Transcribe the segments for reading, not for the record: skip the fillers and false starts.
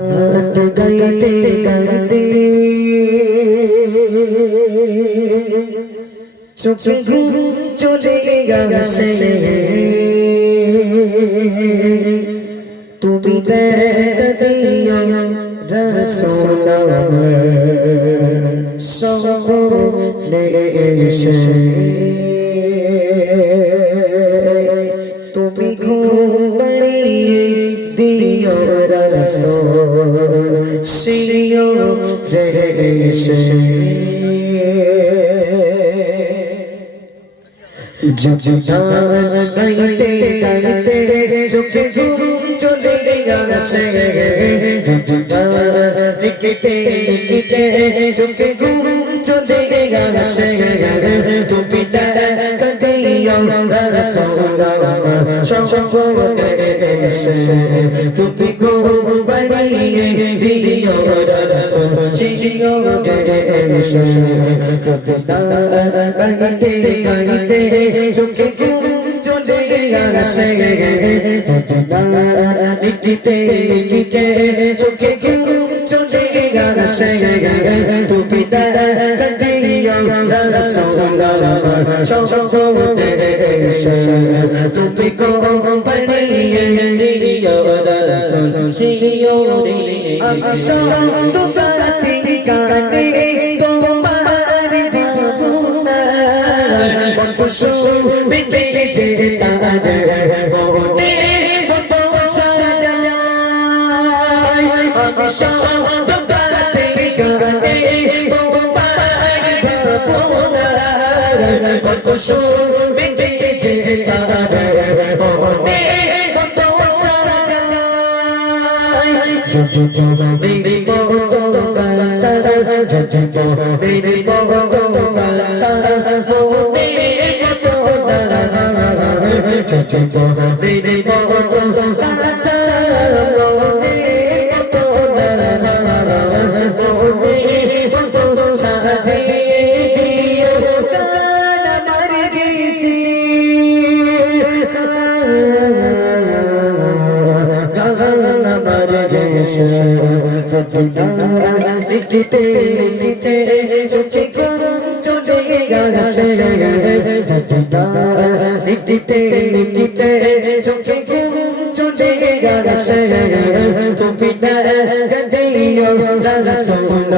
গাইতে গাইতে চোখে ঘুম চলে গেছে তুমি দেখা দিও রাসূল সামনে এসে তুমি ঘুম পাড়িয়ে দিও রাসূল সিও এসে গাইতে গাইতে চোখে ঘুম চলে গেছে লিখতে লিখতে চোখে ঘুম চলে গেছে তুমি দেখা দিও রাসূল সামনে এসে তুমি ঘুম পাড়িয়ে দিও রাসূল সিও এসে গাইতে গাইতে চোখে ঘুম চলে গেছে লিখতে লিখতে চোখে ঘুম চলে গেছে তুমি দেখা দিও রাসূল সামনে এসে তুমি ঘুম পাড়িয়ে দিও রাসূল সিও এসে দুতাতি কানে সুবিতে যে তাদের মনে কত সাজায় আমি শব্দ গাতে গাতে তোমার ভাবনার কত সুবিতে যে তাদের মনে কত সাজায় মেরে মহব্বত মেরে মহব্বত মেরে মহব্বত সাজিয়ে দিও গান আমার দিছি গান আমার দেশে লিখতে লিখতে চোখে ঘুম চলে গেছে লিখতে লিখতে চোখে ঘুম চলে গেছে তুমি দেখা দিও রাসূল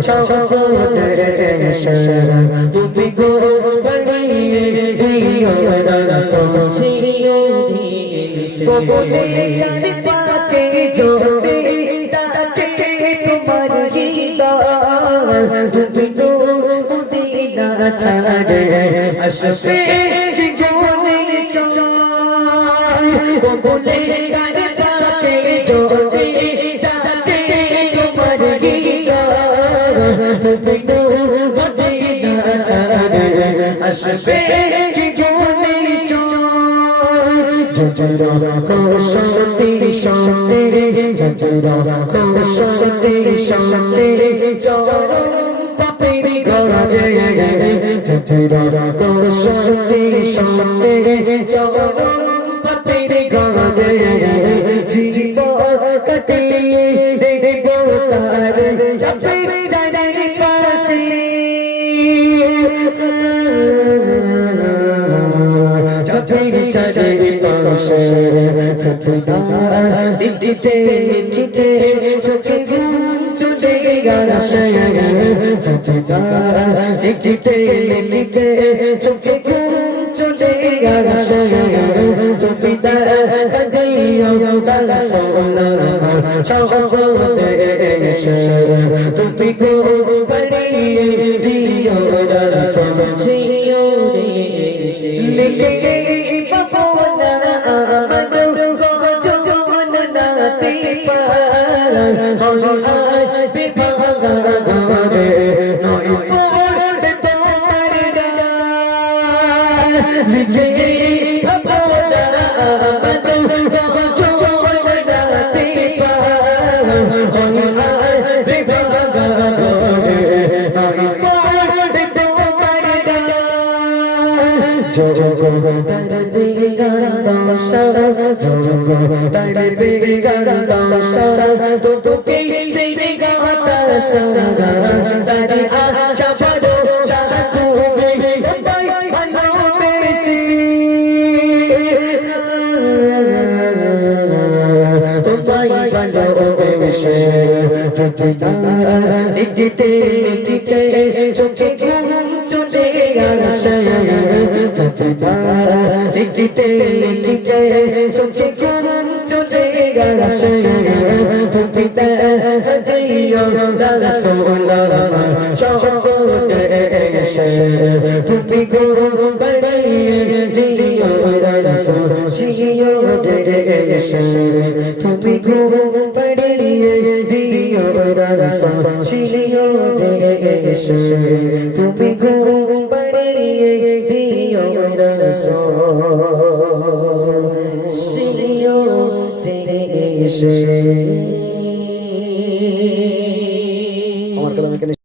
সামনে এসে তুমি ঘুম পাড়িয়ে দিও রাসূল সিও এসে বলে গানে পাতে চোখে তাকে তোমার গীতা তুমি তো মদিনা ছাড়ে আসবে জীবনে জয় বলে গানে পাতে চোখে তাকে তোমার গীতা তুমি তো মদিনা ছাড়ে আসবে জীবনে জজরা কোশতে শতে জজরা কোশতে শতে চরণ পাপের ঘরে জজরা কোশতে শতে চরণ পাপের ঘরে জীব কাটিয়ে দেব তার চাপের জায়গায় পাশে চাপের জায়গায় পাশে দিতে দিতে চোখে ঘুম চলে গেছে দিতে দিতে চোখে ঘুম চলে গেছে তুমি দেখা দিও রাসূল সামনে এসে তুমি ঘুম পাড়িয়ে দিও রাসূল সিও এসে লিখে বাবুনা আমদ গজন নাতে পাল আসবে ভাঙা ঘরে নয় পড়বে তোমার ডাল লিখে বাবুনা আমদ গজন নাতে পাল আসবে ভাঙা ঘরে নয় পড়বে তোমার ডাল বেগাদশা তার বেগাদশা তো কে যে গাতাশা তার আশা ভরসা তুমি ভালোবেসে তোমায় ভালোবেসে দিতে দিতে চোখে ঘুম চলে আসে দিতে দিতে চোখে ঘুম চলে আসে তুমি দিও রাসূলুল্লাহ শহরে এসে তুমি ঘুম বাড়িয়ে দিও রাসূল শিয়রে এসে তুমি ঘুম বাড়িয়ে দিও রাসূল শিয়রে এসে তুমি ঘুম বাড়িয়ে দিও রাসূল শিয়রে এসে আমার কালামে